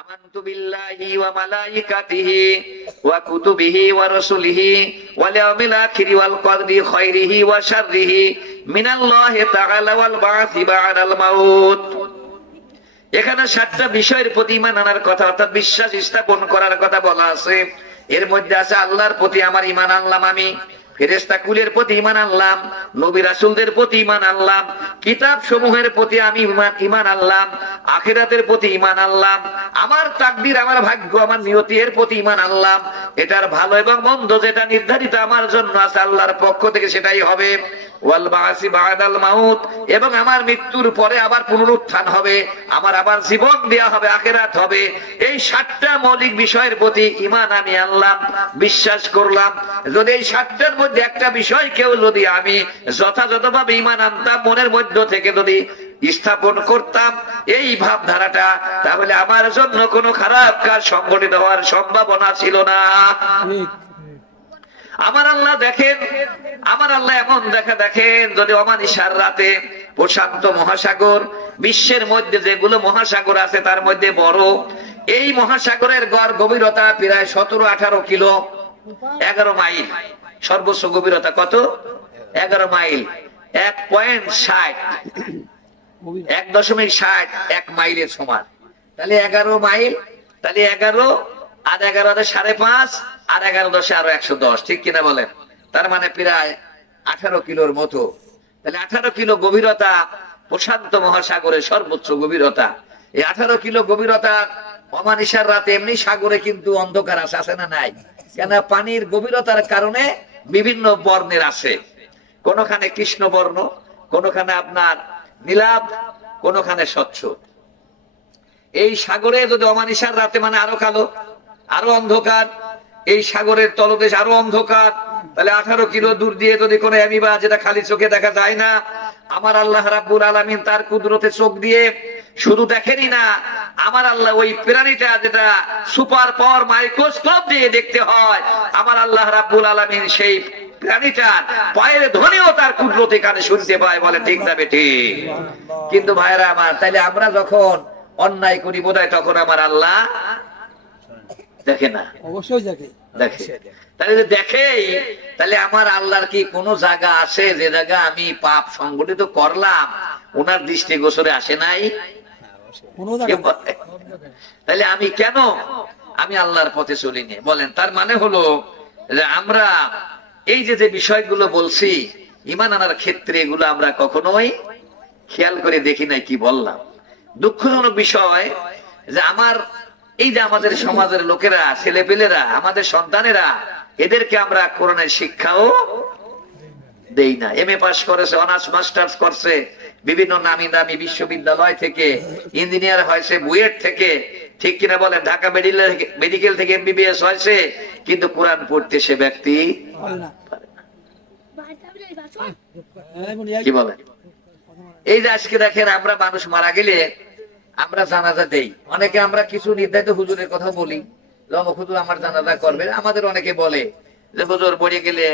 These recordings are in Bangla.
আমানতু বিল্লাহি ওয়া মালাইকাতিহি ওয়া কুতুবিহি ওয়া রাসূলিহি ওয়াল ইয়াউমিল আখিরি ওয়াল কদরি খায়রিহি ওয়া শাররিহি মিনাল্লাহি তাআলা ওয়াল বা'থি বা'দাল মাউত। এখানে 7টা বিষয়ের প্রতি ঈমান আনার কথা, অর্থাৎ বিশ্বাস স্থাপন করার কথা বলা আছে। এর মধ্যে আছে আল্লাহর প্রতি আমার ঈমান আনলাম, আমি ফেরেশতা কুলের প্রতি ঈমান আনলাম, নবী রাসূলদের প্রতি ঈমান আনলাম, কিতাব সমূহের প্রতি আমি ঈমান আনলাম, আখিরাতের প্রতি ঈমান আনলাম, আমার তাকদীর, আমার ভাগ্য, আমার নিয়তি এর প্রতি ঈমান আনলাম। এটার ভালো এবং মন্দ যেটা নির্ধারিত আমার জন্য আছে আল্লাহর পক্ষ থেকে সেটাই হবে। ওয়াল বা'সি বা'দাল মাউত, এবং আমার মৃত্যুর পরে আবার পুনরুত্থান হবে, আমার আবার জীবন দেয়া হবে, আখিরাত হবে। এই 7টা মৌলিক বিষয়ের প্রতি ঈমান আমি আনলাম, বিশ্বাস করলাম। যদি এই 7টার মধ্যে একটা বিষয় কেউ যদি আমি যথাযথভাবে ঈমান আনতাম, মনের মধ্য থেকে যদি স্থাপন করতাম এই ভাবধারাটা, তাহলে আমার জন্য কোনো খারাপ কাজ সংঘটিত হওয়ার সম্ভাবনা ছিল না। আমার আল্লাহ দেখেন, আমার আল্লাহ এমন দেখেন, যদি অমানিসার রাতে প্রশান্ত মহাসাগর, বিশ্বের মধ্যে যেগুলো মহাসাগর আছে তার মধ্যে বড়, এই মহাসাগরের গড় গভীরতা প্রায় 17-18 কিলো, 11 মাইল। সর্বোচ্চ গভীরতা কত? 11 মাইল। 1.60 মাইলের সমান। তাহলে 11 মাইল, তাহলে 11 আর 11 5.5 আর 11 10 আরো 110, ঠিক কিনা বলেন? তার মানে প্রায় 18 কিলোর মতো। তাহলে 18 কিলো গভীরতা প্রশান্ত মহাসাগরের সর্বোচ্চ গভীরতা। এই 18 কিলো গভীরতা অমানিসার রাতে এমনি সাগরে কিন্তু অন্ধকার আছে না নাই? কেন? পানির গভীরতার কারণে বিভিন্ন বর্ণের আছে, কোনখানে কৃষ্ণ বর্ণ, কোনখানে আপনার নীলাভ, কোনখানে স্বচ্ছ। এই সাগরে যদি অমানিসার রাতে মানে আরো কালো, আরো অন্ধকার, এই সাগরের তলদেশ আরো অন্ধকার, তাহলে 18 কিলো দূর দিয়ে যদি কোনো অ্যামিবা, যেটা খালি চোখে দেখা যায় না, আমার আল্লাহ রাব্বুল আলামিন তার কুদরতে চোখ দিয়ে শুধু দেখেনি না, আমার আল্লাহ ওই প্রাণীটা যেটা সুপার পাওয়ার মাইক্রোস্কোপ দিয়ে দেখতে হয়, আমার আল্লাহ রাব্বুল আলামিন সেই প্রাণীটার পায়ের ধ্বনিও তার কুদরতে কানে শুনতে পায়। বলে ঠিক না বেঠিক? কিন্তু ভাইরা আমার, তাইলে আমরা যখন অন্যায় করি বোধহয় তখন আমার আল্লাহ দেখে না? অবশ্যই দেখে। তাহলে দেখেই, তাহলে আমার আল্লাহর কি কোনো জায়গা আছে যে জায়গা আমি পাপ সংগঠিত করলাম ওনার দৃষ্টি গোচরে আসে নাই? তাহলে আমি কেন আমি আল্লাহর পথে চলিনি? বলেন। তার মানে হলো যে আমরা এই যে বিষয়গুলো বলছি ঈমান আনার ক্ষেত্রে, এগুলো আমরা কখনোই খেয়াল করে দেখি নাই। কি বললাম? দুঃখজনক বিষয় যে আমার এই যে আমাদের সমাজের লোকেরা, ছেলেপেলেরা, আমাদের সন্তানেরা, এদেরকে আমরা কোরআনের শিক্ষাও দেই না। এমএ পাস করেছে, অনার্স মাস্টার্স করছে, বিভিন্ন নামি দামি বিশ্ববিদ্যালয় থেকে, ইঞ্জিনিয়ার হয়েছে বুয়েট থেকে, ঠিক কিনা বলেন? ঢাকা মেডিকেল থেকে এমবিবিএস হয়েছে, কিন্তু কোরআন পড়তে সে ব্যক্তি কি বলেন? এই যে আজকে দেখেন, আমরা মানুষ মারা গেলে আমরা জানাজা দেই। অনেকে আমরা কিছু নির্ধারিত হুজুরের কথা বলি, হুজুর আমার জানাজা করবে। আমাদের অনেকে বলে যে হুজুর মরে গেলে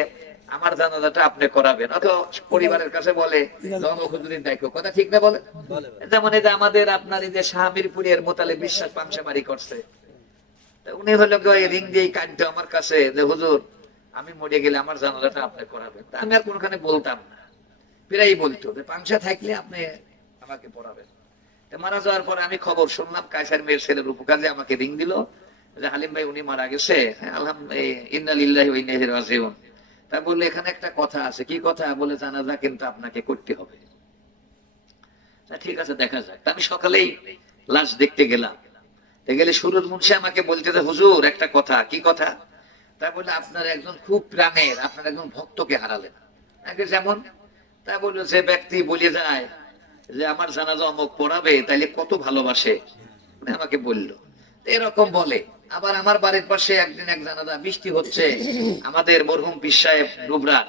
আমার জানাজাটা আপনি করাবেন, অথবা পরিবারের কাছে বলে হুজুরের দায়িত্ব। কথা ঠিক না বলে? যেমন এই যে আমাদের আপনার এই যে শাহমিরপুরের মোতালে বিশ্বাস পাংশামারি করছে, উনি হলো রিং দিয়ে কাঁদতো আমার কাছে যে হুজুর আমি মরে গেলে আমার জানাজাটা আপনি করাবেন। আমি আর কোনখানে বলতাম না, প্রায় বলতো যে পাংশা থাকলে আপনি আমাকে পড়াবেন। মারা যাওয়ার পরে আমি খবর শুনলাম, কায়সার মেয়ের ছেলের উপকারে আমাকে রিং দিল যে হালিম ভাই উনি মারা গেছে, আলহামদুলিল্লাহ, ইন্না লিল্লাহি ওয়া ইন্না ইলাইহি রাজিউন। তা বললে এখানে একটা কথা আছে। কি কথা? বলে জানাজা কিন্তু আপনাকে করতে হবে। ঠিক আছে, দেখা যাক। আমি সকালেই লাশ দেখতে গেলাম। গেলে সুরজ মুন্সি আমাকে বলতে যে হুজুর একটা কথা। কি কথা? তা বললে আপনার একজন খুব প্রাণের, আপনার একজন ভক্তকে হারালেন। যেমন? তা বললো যে ব্যক্তি বলে যায় যে আমার জানাজা অমুক পড়াবে, তাইলে কত ভালোবাসে, আমাকে বললো। এরকম বলে। আবার আমার বাড়ির পাশে একদিন এক জানাজা, বৃষ্টি হচ্ছে, আমাদের মরহুম পীর সাহেব ডুবরার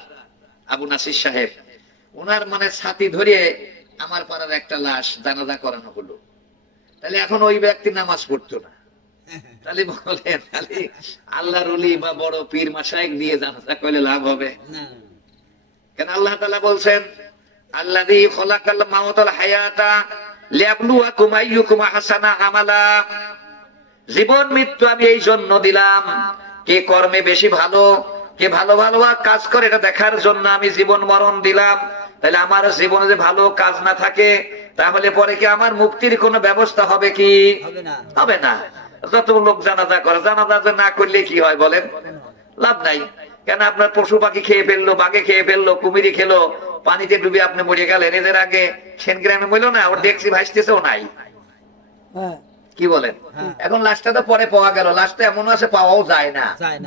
আবু নাসির সাহেব, ওনার মানে ছাতি ধরে আমার পাড়ার একটা লাশ জানাজা করানো হলো। তাহলে এখন ওই ব্যক্তি নামাজ পড়তো না, তাহলে বলেন তাহলে আল্লাহর ওলি বা বড় পীর মাশায়েখ দিয়ে জানাজা করলে লাভ হবে? কেন? আল্লাহ তাআলা বলছেন আল্লাযী খালাকাল মাউতা ওয়াল হায়াতা লিয়াবলুয়াকুম আইয়ুকুম আহসানু আমালা। জীবন মৃত্যু আমি এই জন্য দিলাম, কে কর্মে বেশি ভালো, কে ভালো ভালো কাজ করে এটা দেখার জন্য আমি জীবন মরণ দিলাম। তাহলে আমার জীবনে যে ভালো কাজ না থাকে তাহলে পরে কি আমার মুক্তির কোনো ব্যবস্থা হবে কি? হবে না। যত লোক জানাজা করে, জানাজা না করলে কি হয় বলেন? লাভ নাই। কেন? আপনার পশু পাখি খেয়ে ফেললো, বাঘে খেয়ে ফেললো, কুমিরি খেলো, পানিতে ডুবে আপনি মরে গেলেন। এদের আগে সেনগ্রামে মরলো না, ওর দেখছি ভাসতেছেও নাই। কি বলেন? এখন লাশটা তো পরে পাওয়া গেল, লাশটা এমন আছে পাওয়াও যায় না, যায়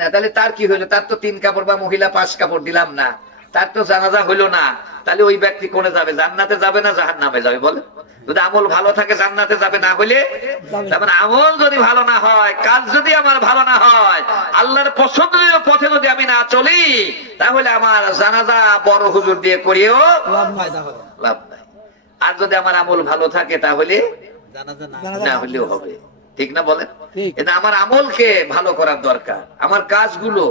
না। তাহলে তার কি হইলো? তার তো 3 কাপড় বা মহিলা 5 কাপড় দিলাম না, তার তো জানাজা হইলো না। তাহলে ওই ব্যক্তি কোনে যাবে? জান্নাতে যাবে না জাহান্নামে যাবে বলে? যদি আমল ভালো থাকে জান্নাতে যাবে, না হইলে মানে আমল যদি ভালো না হয়, কাজ যদি আমার ভালো না হয়, আল্লাহর পছন্দের পথে যদি আমি না চলি, তাহলে আমার জানাজা বড় হুজুর দিয়ে করিও লাভ নাই। আর যদি আমার আমল ভালো থাকে তাহলে না হলেও হবে। ঠিক না বলেন? এটা আমার আমলকে ভালো করার দরকার, আমার কাজগুলো,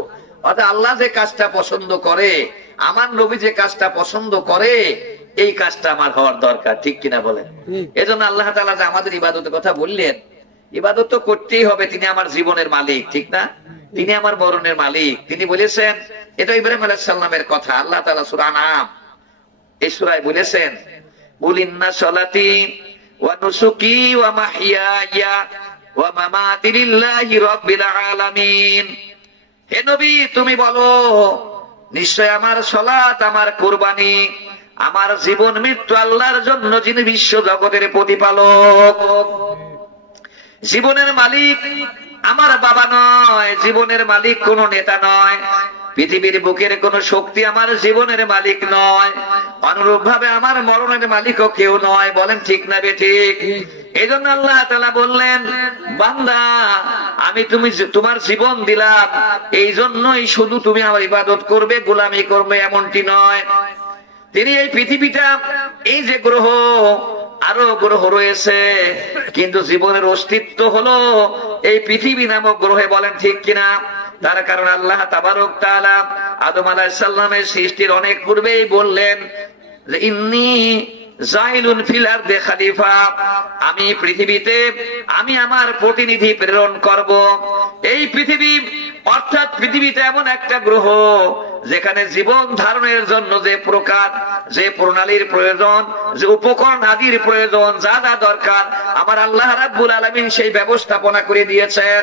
অর্থাৎ আল্লাহ যে কাজটা পছন্দ করে, আমার নবী যে কাজটা পছন্দ করে, এই কাজটা আমার হওয়ার দরকার। ঠিক কিনা বলেন? এজন্য আল্লাহ তাআলা যে আমাদের ইবাদতের কথা বললেন, ইবাদত তো করতেই হবে। তিনি আমার জীবনের মালিক, ঠিক না? তিনি আমার মরণের মালিক। তিনি বলেছেন, এটা ইব্রাহিম আলাইহিস সালামের কথা। আল্লাহ তাআলা সূরা আনআম এই সূরায় বলেছেন, কুল ইন্না সলাতি ওয়া নুসুকি ওয়া মাহইয়ায়া ওয়া মামাতি লিল্লাহি রাব্বিল আলামিন। হে নবী, তুমি বলো, নিশ্চয় আমার সালাত, আমার কুরবানি, আমার জীবন মৃত্যু আল্লাহর জন্য, যিনি বিশ্ব জগতের প্রতিপালক। জীবনের মালিক আমার বাবা নয়, জীবনের মালিক কোন নেতা নয়, পৃথিবীর বুকের কোন শক্তি আমার জীবনের মালিক নয়, অনুরূপ ভাবে আমার মরণের মালিকও কেউ নয়। বলেন ঠিক না বেঠিক? এই জন্য আল্লাহ তাআলা বললেন, বান্দা আমি তোমার জীবন দিলাম, এই জন্যই শুধু তুমি আমার ইবাদত করবে, গোলামি করবে, এমনটি নয়। তিনি এই পৃথিবীটা, এই যে গ্রহ, আরো গ্রহ রয়েছে, কিন্তু জীবনের অস্তিত্ব হলো এই পৃথিবী নামক গ্রহে। বলেন ঠিক কিনা? তার কারণ আল্লাহ তাবারক তাআলা আদম আলাইহিস সালামের সৃষ্টির অনেক পূর্বেই বললেন যে ইন্নী জাইলুন ফিল আরদি খলিফা, আমি পৃথিবীতে আমি আমার প্রতিনিধি প্রেরণ করব। এই পৃথিবী অর্থাৎ পৃথিবীতে এমন একটা গ্রহ যেখানে জীবন ধারণের জন্য যে প্রকার, যে প্রণালীর প্রয়োজন, যে উপকরণ আদির প্রয়োজন, যা যা দরকার, আমার আল্লাহ রাব্বুল আলামিন সেই ব্যবস্থাপনা করে দিয়েছেন।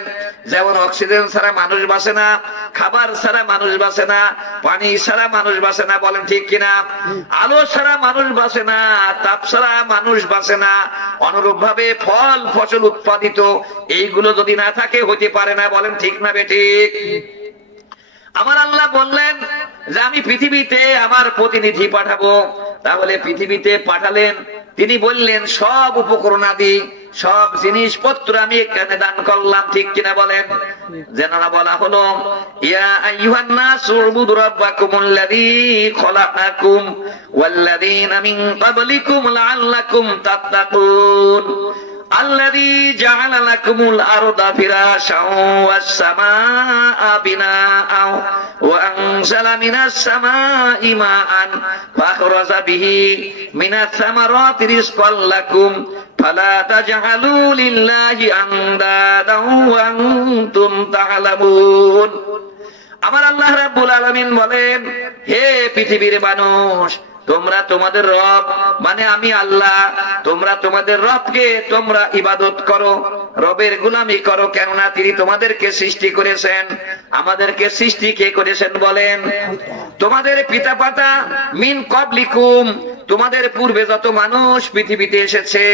যেমন অক্সিজেন ছাড়া মানুষ বাঁচে না, খাবার ছাড়া মানুষ বাঁচে না, পানি ছাড়া মানুষ বাঁচে না। বলেন ঠিক কিনা? আলো ছাড়া মানুষ বাঁচে না, তাপ ছাড়া মানুষ বাঁচে না। অনুরূপ ভাবে ফল ফসল উৎপাদিত এইগুলো যদি না থাকে, হতে পারে না। বলেন ঠিক না বেঠিক? আমার আল্লাহ বললেন যে আমি পৃথিবীতে আমার প্রতিনিধি পাঠাবো। তাহলে পৃথিবীতে পাঠালেন, তিনি বললেন সব উপকরণ আদি, সব জিনিসপত্র আমি এখানে দান করলাম। ঠিক কিনা বলেন? যেন না বলা হলো, ইয়া আইয়ুহান নাসু উবুদু রাব্বাকুমুল্লাযী খলাকাকুম ওয়াল্লাযীনা মিন ক্বাবলিকুম লাআল্লাকুম তাত্তাকুন আল্লাযী জাআলা লাকুমুল আরদা ফিরাশাও ওয়াস সামাআ বিনাআও ওয়া আনজালা মিনাস সামাই মাআন ফাখরাজা বিহি মিনাস সামারাতি রিজকাল লাকুম ফালা তাজআলু লিল্লাহি আনদাদা ওয়া আনতুম তা'লামুন। আমার আল্লাহ রাব্বুল আলামিন বলেন, হে পৃথিবীর মানুষ, তোমরা তোমাদের রব মানে আমি আল্লাহ, তোমরা তোমাদের রবকে তোমরা ইবাদত করো, রবের গোলামি করো। কেননা তিনি তোমাদেরকে সৃষ্টি করেছেন। আমাদেরকে সৃষ্টি কে করেছেন বলেন? তোমাদের পিতামাতা মিন ক্বাবলিকুম, তোমাদের পূর্বে যত মানুষ পৃথিবীতে এসেছে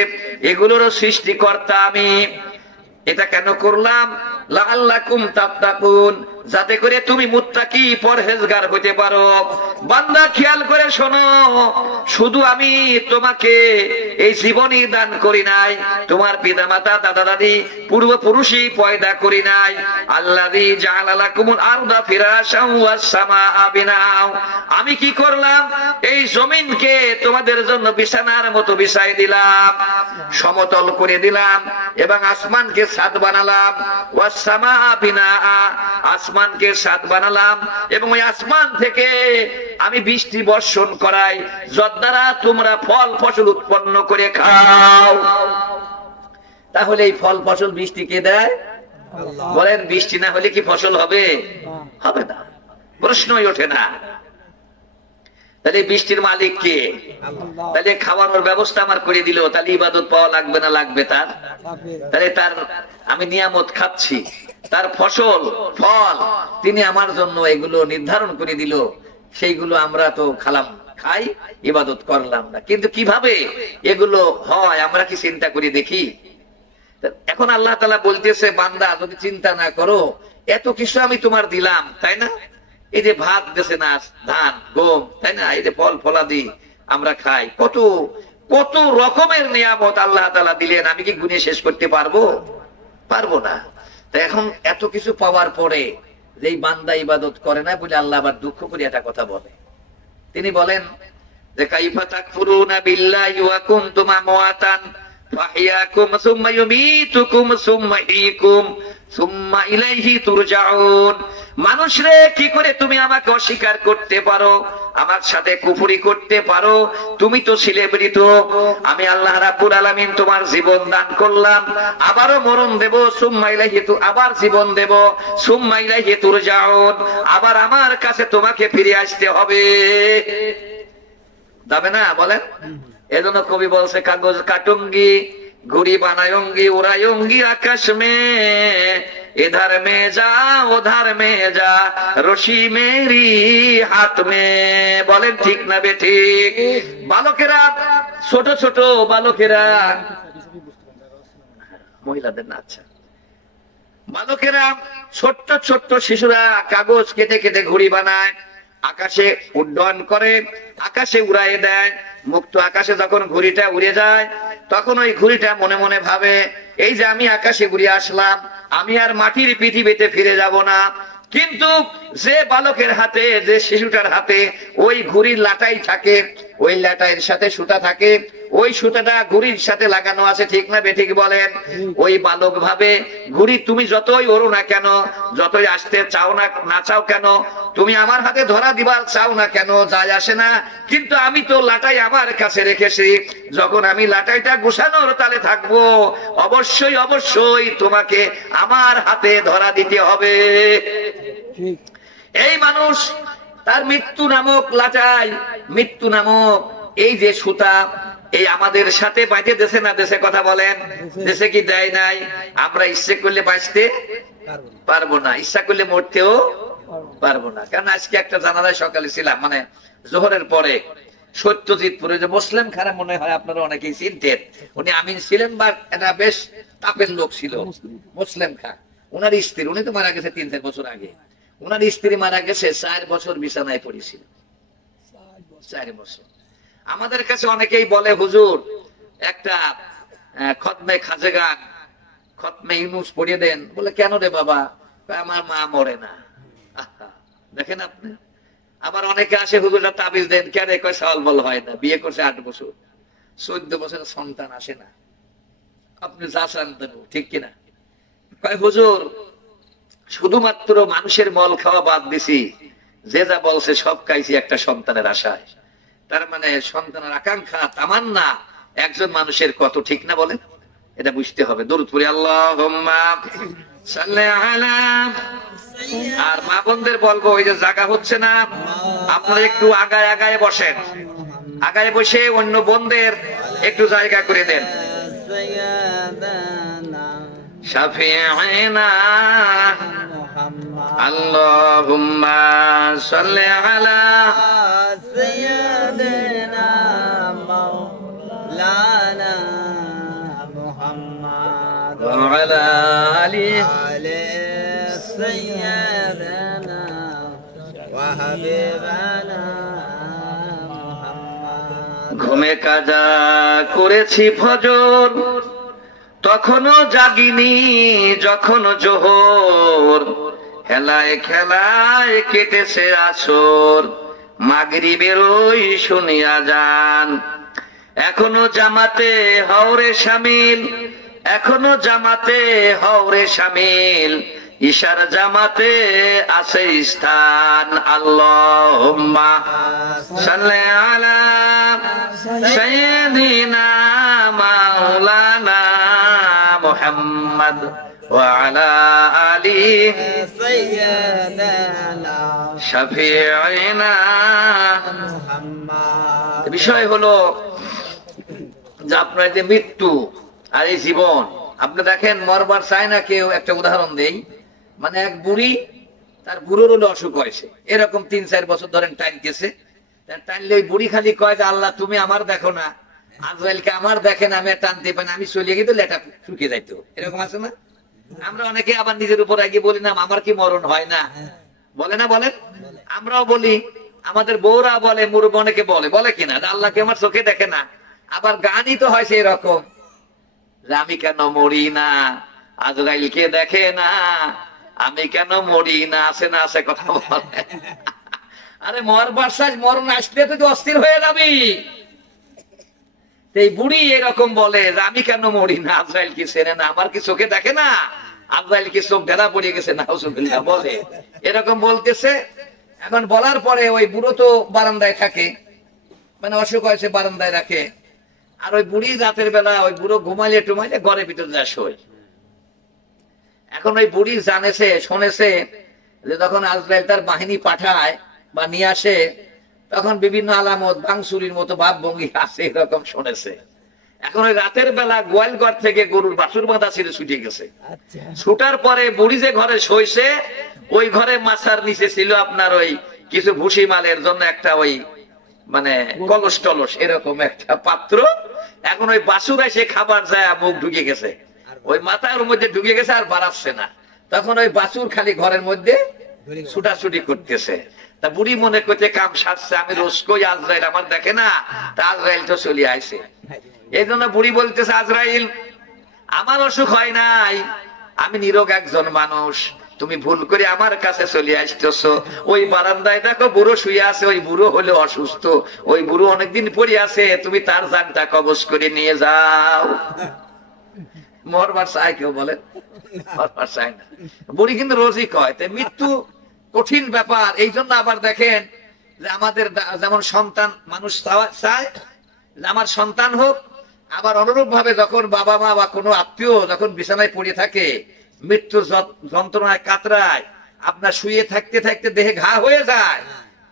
এগুলোরও সৃষ্টিকর্তা আমি। এটা কেন করলাম? লাআল্লাকুম তাত্তাকুন, যাতে করে তুমি মুত্তাকি পরহেজগার হতে পারো। বান্দা খেয়াল করে শোনো, শুধু আমি তোমাকে এই জীবনই দান করি নাই, তোমার পিতামাতা দাদা দাদি পূর্বপুরুষই পয়দা করি নাই। আল্লাযী জাআলা লাকুমুল আরদা ফিরাশাও ওয়াস সামাআ বিনাআও, আমি কি করলাম? এই জমিনকে তোমাদের জন্য বিছানার মতো বিছাই দিলাম, সমতল করে দিলাম, এবং আসমানকে ছাদ বানালাম। ওয়াস সামাআ বিনাআ, আসমানকে ছাদ বানালাম, এবং ওই আসমান থেকে আমি বৃষ্টি বর্ষণ করাই, যদ্বারা তোমরা ফল ফসল উৎপন্ন করে খাও। তাহলে এই ফল ফসল বৃষ্টি কে দেয়? বলেন, বৃষ্টি না হলে কি ফসল হবে? হবে না, প্রশ্নই ওঠে না। তাহলে বৃষ্টির মালিক কে? তাহলে খাওয়ানোর ব্যবস্থা আমার করে দিল, তাহলে ইবাদত পাওয়া লাগবে না? লাগবে। তার তাহলে তার আমি নিয়ামত খাচ্ছি, তার ফসল ফল তিনি আমার জন্য এগুলো নির্ধারণ করে দিল, সেইগুলো আমরা তো খাই, ইবাদত করলাম না। কিন্তু কিভাবে এগুলো হয় আমরা কি চিন্তা করে দেখি? এখন আল্লাহ তাআলা বলতেছে, বান্দা যদি চিন্তা না করো, এত কিছু আমি তোমার দিলাম, তাই না? এই যে ভাত দেশে না, ধান গম, তাই না? এই যে ফল ফলাদি আমরা খাই, কত কত রকমের নিয়ামত আল্লাহ তাআলা দিলেন, আমি কি গুণে শেষ করতে পারবো? পারবো না। তো এখন এত কিছু পাওয়ার পরে যেই বান্দা ইবাদত করে না বলে আল্লাহ আবার দুঃখ করে একটা কথা বলে। তিনি বলেন যে কাইফা তাকফুরুনা বিল্লাহি ওয়া কুনতুম আমওয়াতান ফাহিয়াকুম সুম্মা ইউমীতুকুম সুম্মা ইহয়িকুম সুম্মা ইলাইহি তুরজাউন। মানুষরে, কি করে তুমি আমাকে অস্বীকার করতে পারো, আমার সাথে কুফরি করতে পারো? তুমি তো ছিলে মৃত, আমি আল্লাহ রাব্বুল আলামিন তোমার জীবন দান করলাম, আবারও মরণ দেব, সুম্মা ইলাইহি আবার জীবন দেব, সুম্মা ইলাইহি তুরজাউন, আবার আমার কাছে তোমাকে ফিরে আসতে হবে। যাবে না? বলেন। এজন্য কবি বলছে, কাগজ কাটুঙ্গি ঘুড়ি বানায়ঙ্গি উড়ায়ঙ্গি আকাশ মে, इधर में जा उधर में जा রশি মেরি হাত মে। বলেন ঠিক না বেঠিক? বালকেরা, ছোট ছোট বালকেরা, মহিলাদের না, আচ্ছা, বালকেরা, ছোট্ট ছোট্ট শিশুরা কাগজ কেটে কেটে ঘুড়ি বানায়, আকাশে উড্ডয়ন করে, আকাশে উড়াইয়ে দেয়। মুক্ত আকাশে যখন ঘুড়িটা উড়ে যায়, তখন ওই ঘুড়িটা মনে মনে ভাবে, এই যে আমি আকাশে ঘুরে আসলাম, আমি আর মাটির পৃথিবীতে ফিরে যাব না। কিন্তু যে বালকের হাতে, যে শিশুটার হাতে ওই ঘুড়ির লাটাই থাকে, ওই লাটাইয়ের সাথে সুতা থাকে, ওই সুতাটা ঘুড়ির সাথে লাগানো আছে, ঠিক না বেঠিক? বলেন। ওই বালক ভাবে, ঘুড়ি তুমি যতই ওড়ো না কেন, যতই আসতে চাও না না চাও কেন, তুমি আমার হাতে ধরা দিবার চাও না কেন, যায় আসে না, কিন্তু আমি তো লাটাই আমার কাছে রেখেছি, যখন আমি লাটাইটা গোছানোর তালে থাকবো, অবশ্যই অবশ্যই তোমাকে আমার হাতে ধরা দিতে হবে। এই মানুষ তার মৃত্যু নামক লাটাই, মৃত্যু নামক এই যে সুতা, এই আমাদের সাথে বাইতে দেশে না দেশে? কথা বলেন, দেশে কি দেয় নাই? আমরা ইচ্ছে করলে বাঁচতে পারবো না, ইচ্ছা করলে মরতেও পারবো না। কারণ আজকে একটা জানাজায় সকালে ছিলাম, মানে জোহরের পরে, সত্যজিৎপুরে, যে মুসলিম খারাপ মনে হয় আপনারা অনেকেই চিনতেন, উনি আমিন ছিলেন, বা এটা বেশ তাপের লোক ছিল, মুসলিম খা। উনার স্ত্রী, উনি তো মারা গেছে 3-4 বছর আগে, উনার স্ত্রী মারা গেছে, 4 বছর বিছানায় পড়েছিল, 4 বছর। আমাদের কাছে অনেকেই বলে, হুজুর একটা খতমে খাজেগান, খতমে ইউনুস পড়িয়ে দেন। বলে, কেন রে বাবা? আমার মা মরে না। দেখেন আপনি। আবার অনেকে আসে, হুজুরটা তাবিজ দেন, কেন? কয় সওয়াল বল হয় না, বিয়ে করছে 8 বছর, 14 বছরের সন্তান আসে না, আপনি যা চান দেন, ঠিক কিনা? কয় হুজুর শুধুমাত্র মানুষের মল খাওয়া বাদ দিছি, যে যা বলছে সব খাইছি একটা সন্তানের আশায়। তার মানে সন্তানের আকাঙ্ক্ষা, তামান্না একজন মানুষের কত, ঠিক না? বলেন। এটা বুঝতে হবে। দরুদ পড়ি, আল্লাহুম্মা সাল্লি আলা। আর মা বোনদের বলবো, ওই যে জায়গা হচ্ছে না, আপনারা একটু আগায় আগায় বসেন, আগায় বসে অন্য বোনদের একটু জায়গা করে দেন। শাফিঈনা আল্লাহুম্মা সাল্লি আলা সাইয়্যিদিনা মাওলানা মুহাম্মদ ওয়া আলা আলি সাইয়্যিদিনা ওয়া হাবিবানা মুহাম্মদ। ঘুমে কাজা করেছি ফজর, তখনও জাগিনি যখন জোহর, হেলায় খেলায় কেটেছে আসর, মাগরিবের ওই শুনিয়া যান, এখনো জামাতে হওরে শামিল, এখনো জামাতে হওরে শামিল, ইশার জামাতে আছে স্থান। আল্লাহুম্মা সাল্লি আলা সাইয়্যিদিনা মাওলানা মুহাম্মাদ ওয়া আলা আলি সাইয়্যিদানা শাফিঈনা মুহাম্মদ। বিষয় হলো যে আপনার যে মৃত্যু আর এই জীবন, আপনি দেখেন মরবার চায় না কেউ। একটা উদাহরণ দেই, মানে এক বুড়ি, তার বুড়োর হলো অসুখ হয়েছে, এরকম 3-4 বছর ধরেন টাইনতেছে। টানলে ওই বুড়ি খালি কয় যে আল্লাহ তুমি আমার দেখো না, আজরাইলকে আমার দেখেন, আমি আর টানতে পারি না, আমি চলে গিয়ে তো লেটা শুকিয়ে যাইতো। এরকম আছে না? আমরা অনেকে আবার নিজের উপর আগে বলি না আমার কি মরণ হয় না, বলে না? বলেন। আমরাও বলি, আমাদের বউরা বলে, মুরব্বী অনেকে বলে, বলে কিনা যে আল্লাহকে আমার চোখে দেখে না। আবার গানই তো হয় সেই রকম যে আমি কেন মরি না, আজরাইলকে দেখে না, আমি কেন মরি না, আছে না আছে কথা বলে। আরে মরবার সাজ, মরণ আসলে তো অস্থির হয়ে যাবি। এই বুড়ি এরকম বলে যে আমি কেন মরি না, আজরাইল কি চেনে না, আমার কি চোখে দেখে না, আজরাইল কি চোখ ঢেলা পড়িয়ে গেছে নাউজুবিল্লাহ বলে, এরকম বলতেছে। এখন বলার পরে ওই বুড়ো তো বারান্দায় থাকে, মানে অসুখ হয়েছে বারান্দায় রাখে, আর ওই বুড়ি রাতের বেলা ওই বুড়ো ঘুমাইলে টুমাইলে ঘরের ভিতরে যা শোয়। এখন ওই বুড়ি জানেছে, শোনেছে যে যখন আজরাইল তার বাহিনী পাঠায় বা নিয়ে আসে, তখন বিভিন্ন আলামত ভাঙচুরির মতো ভাব ভঙ্গি আছে, এরকম শুনেছে। এখন ওই রাতের বেলা গোয়াল ঘর থেকে গরুর বাছুর বাঁধা ছিঁড়ে ছুটে গেছে। ছুটার পরে বুড়ি যে ঘরে শোইছে, ওই ঘরে মাছার নিচে ছিল আপনার ওই কিছু ভুসি মালের জন্য একটা ওই মানে কলস টলস এরকম একটা পাত্র। এখন ওই বাছুর এসে খাবার যায় মুখ ঢুকে গেছে, ওই মাথার মধ্যে ঢুকে গেছে, আর বাড়াচ্ছে না। তখন ওই বাছুর খালি ঘরের মধ্যে ছুটাছুটি করতেছে। তা বুড়ি মনে করতে কাম সারছে, আমি রোজ কই আজরাইল আমার দেখে না, তা আজরাইল তো চলে আইছে। এই জন্য বুড়ি বলতেছে আজরাইল আমার অসুখ হয় নাই, আমি নিরোগ একজন মানুষ, তুমি ভুল করে আমার কাছে চলে আসতেছো। ওই বারান্দায় দেখো বুড়ো শুয়ে আছে, ওই বুড়ো হলো অসুস্থ, ওই বুড়ো অনেকদিন পরে আছে, তুমি তার জানটা কবজ করে নিয়ে যাও। মরবার চায় কেউ বলে? মরবার চায় না। বুড়ি কিন্তু রোজই কয়। মৃত্যু কঠিন ব্যাপার। এই জন্য আবার দেখেন যে আমাদের যেমন সন্তান মানুষ চায় যে আমার সন্তান হোক, আবার অনুরূপ ভাবে যখন বাবা মা বা কোনো আত্মীয় যখন বিছানায় পড়ে থাকে, মৃত্যুর যন্ত্রণায় কাতরায়, আপনার শুয়ে থাকতে থাকতে দেহে ঘা হয়ে যায়,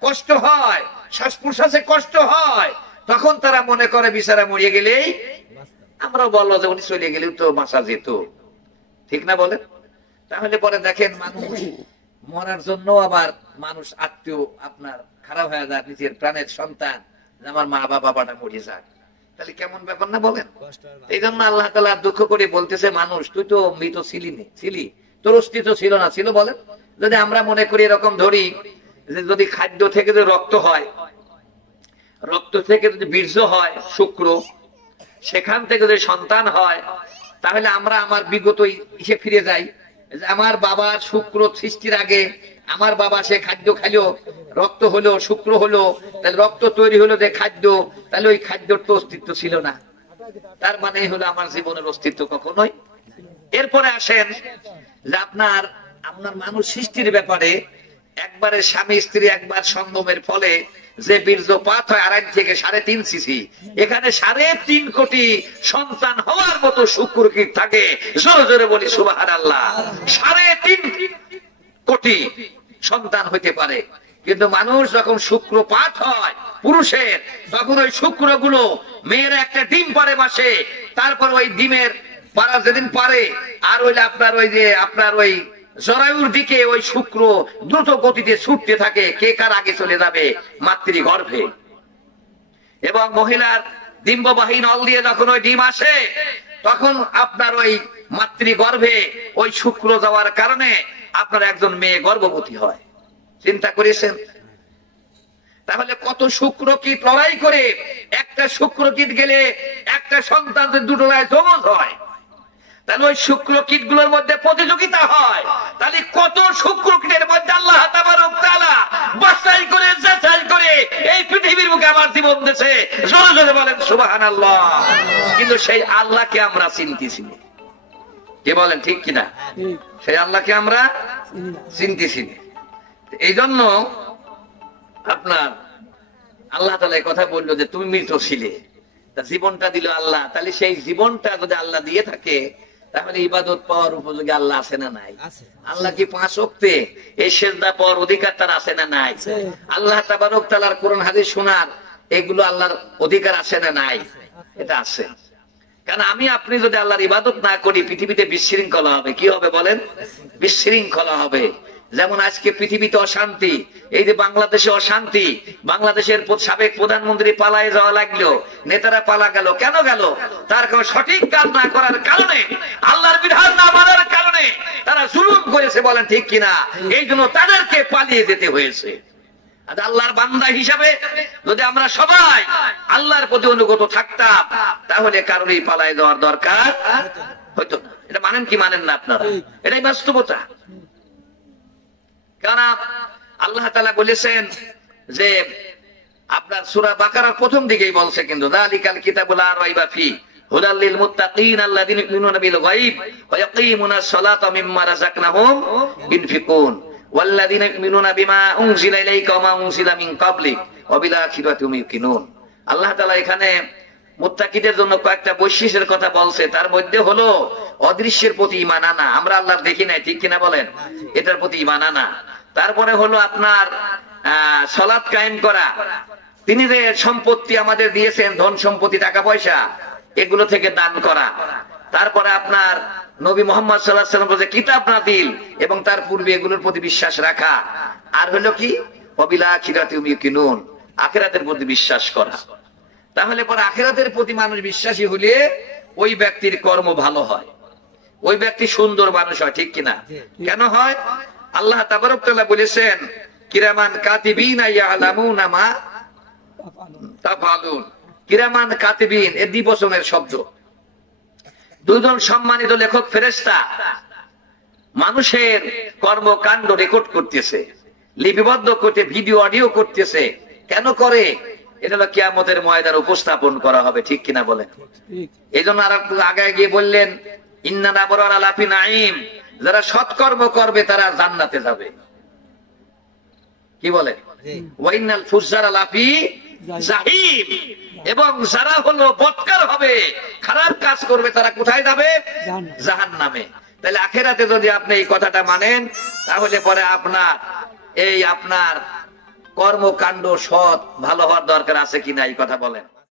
কষ্ট হয়, শ্বাস প্রশ্বাসে কষ্ট হয়, তখন তারা মনে করে বিছানা মরিয়ে গেলেই, আমরা বললো যে উনি চলে গেলেও তো বাঁচা যেত, ঠিক না বলেন? তাহলে পরে দেখেন মানুষ মরার জন্য আবার মানুষ আত্মীয় আপনার খারাপ হয়ে যায়, নিজের প্রাণের সন্তান আমার মা বাবাটা মরে যায়, তাহলে কেমন ব্যাপার না বলেন? এই জন্য আল্লাহ তাআলা দুঃখ করে বলতেছে মানুষ তুই তো মৃত ছিলি, তোর অস্তিত্ব ছিল না, ছিল বলেন? যদি আমরা মনে করি এরকম ধরি যে যদি খাদ্য থেকে যদি রক্ত হয়, রক্ত থেকে যদি বীর্য হয় শুক্র, সেখান থেকে যদি সন্তান হয়, তাহলে আমরা আমার বিগত ইসে ফিরে যাই। আমার বাবার শুক্র সৃষ্টির আগে আমার বাবা সে খাদ্য খাইলো, রক্ত হলো, শুক্র হলো, তাহলে রক্ত তৈরি হলো যে খাদ্য, তাহলে ওই খাদ্যর তো অস্তিত্ব ছিল না, তার মানে হলো আমার জীবনের অস্তিত্ব কখনোই। এরপরে আসেন যে আপনার মানুষ সৃষ্টির ব্যাপারে একবারে স্বামী স্ত্রী একবার সঙ্গমের ফলে যে বীর্যপাত হয় 2.5 থেকে 3.5 সিসি, এখানে 3.5 কোটি সন্তান হওয়ার মতো শুক্রকীট থাকে। জোরে জোরে বলি সুবহানাল্লাহ। 3.5 কোটি সন্তান হইতে পারে, কিন্তু মানুষ যখন শুক্রপাত হয় পুরুষের, তখন ওই শুক্রগুলো মেয়েরা একটা ডিম পারে মাসে, তারপর ওই ডিমের পারা যেদিন পারে, আর হইলে আপনার ওই যে আপনার ওই জরায়ুর দিকে ওই শুক্র দ্রুত গতিতে ছুটতে থাকে, কে কার আগে চলে যাবে মাতৃগর্ভে। এবং মহিলার ডিম্ববাহী নল দিয়ে যখন ওই ডিম আসে, তখন আপনার ওই মাতৃগর্ভে ওই শুক্র যাওয়ার কারণে আপনার একজন মেয়ে গর্ভবতী হয়। চিন্তা করেছেন? তাহলে কত শুক্রকীট লড়াই করে একটা শুক্রকীট গেলে একটা সন্তান দুটো যমজ হয়, তাহলে ওই শুক্রকীট গুলোর মধ্যে প্রতিযোগিতা হয়, তাহলে কত শুক্রকীটের মধ্যে আল্লাহ তাবারক তাআলা বাছাই করে যাচাই করে এই পৃথিবীর বুকে আমার জীবন দিয়েছে। জোরে জোরে বলেন সুবহানাল্লাহ। কিন্তু সেই আল্লাহকে আমরা চিনতেছি না, কি বলেন ঠিক কিনা? সেই আল্লাহকে আমরা চিনতেছি না। এই জন্য আপনার আল্লাহ তাআলা এই কথা বললো যে তুমি মৃত ছিলে, তা জীবনটা দিল আল্লাহ, তাহলে সেই জীবনটা যদি আল্লাহ দিয়ে থাকে, তাহলে ইবাদত পাওয়ার উপযোগী আল্লাহ আছে না নাই? আল্লাহ কি 5 ওয়াক্তে এই সিজদা পাওয়ার অধিকার তার আছে না নাই? আল্লাহ তাবারক তাআলার কোরআন হাদিস শোনার এগুলো আল্লাহর অধিকার আছে না নাই? এটা আছে। কারণ আমি আপনি যদি আল্লাহর ইবাদত না করি পৃথিবীতে বিশৃঙ্খলা হবে। কি হবে বলেন? বিশৃঙ্খলা হবে। যেমন আজকে পৃথিবীতে অশান্তি, এই যে বাংলাদেশে অশান্তি, বাংলাদেশের সাবেক প্রধানমন্ত্রী পালায়ে যাওয়া লাগলো, নেতারা পালা গেল। কেন গেল? তার কারণ সঠিক কাজ না করার কারণে, আল্লাহর বিধান না মানার কারণে তারা জুলুম করেছে, বলেন ঠিক কিনা? এই জন্য তাদেরকে পালিয়ে যেতে হয়েছে। আল্লাহর বান্দা হিসাবে যদি আমরা সবাই আল্লাহর প্রতি অনুগত থাকতাম তাহলে কারোরই পালায় যাওয়ার দরকার হইতো না। এটা মানেন কি মানেন না আপনারা? এটাই বাস্তবতা। কারণ আল্লাহ তাআলা বলেছেন যে আপনার সূরা বাকারার প্রথম দিকেই বলছে কিন্তু যালিকাল কিতাবু লা রাইবা ফি হুদাল লিল মুত্তাকিন আল্লাযিনা ইউমিনুনা বিল গায়ব ওয়া ইয়াকিমুনাস সালাতা মিম্মা রাযাকনাহুম ইনফিকুন ওয়াল্লাযিনা ইউমিনুনা বিমা উনজিলা ইলাইকা ওয়া মা উনজিলা মিন ক্বাবলিক ওয়া বিল আখিরাতি হুম ইউকিনুন। আল্লাহ তাআলা এখানে মুত্তাকিদের জন্য কয়েকটা বৈশিষ্ট্যের কথা বলছে। তার মধ্যে হলো অদৃশ্যের প্রতি ঈমান আনা। আমরা আল্লাহ দেখি নাই, ঠিক কিনা বলেন? এটার প্রতি ঈমান আনা। তারপরে হলো আপনার সালাত কায়েম করা। তিনি যে সম্পত্তি আমাদের দিয়েছেন, ধন সম্পত্তি, টাকা পয়সা, এগুলো থেকে দান করা। তারপরে আপনার নবী মুহাম্মদ সাল্লাল্লাহু আলাইহি ওয়াসাল্লাম বলেছে কিতাব নাযিল এবং তার পূর্বে এগুলোর প্রতি বিশ্বাস রাখা। আর হলো কি? ওয়া বিল আখিরাতি হুম ইউকিনুন, আখিরাতের প্রতি বিশ্বাস করা। তাহলে পরে আখিরাতের প্রতি মানুষ বিশ্বাসী হলে ওই ব্যক্তির কর্ম ভালো হয়, ওই ব্যক্তি সুন্দর মানুষ হয়, ঠিক কিনা? কেন হয়? আল্লাহ তাবারক তাআলা বলেছেন কিরামান কাতিবিনা ইয়ালামুনা মা তাফআলুন। কিরামান কাতিবিন এর দ্বিবচনের শব্দ। দুজন সম্মানিত লেখক ফেরেশতা মানুষের কর্মকাণ্ড রেকর্ড করতেছে, লিপিবদ্ধ করতে, ভিডিও অডিও করতেছে। কেন করে? এটা হলো কিয়ামতের ময়দানে উপস্থাপন করা হবে, ঠিক কিনা বলেন? এই জন্য আর একটু আগে গিয়ে বললেন ইন্নাল আবরারা লাফি নাঈম, যারা সৎকর্ম করবে তারা জান্নাতে যাবে। কি বলে? ওয়া ইন্নাল ফুজ্জারা লাফি জাহিম, এবং যারা হলো বদকার হবে, খারাপ কাজ করবে, তারা কোথায় যাবে? জাহান্নামে। তাহলে আখিরাতে যদি আপনি এই কথাটা মানেন তাহলে পরে আপনার কর্মকাণ্ড সৎ ভালো হওয়ার দরকার আছে কিনা এই কথা বলেন।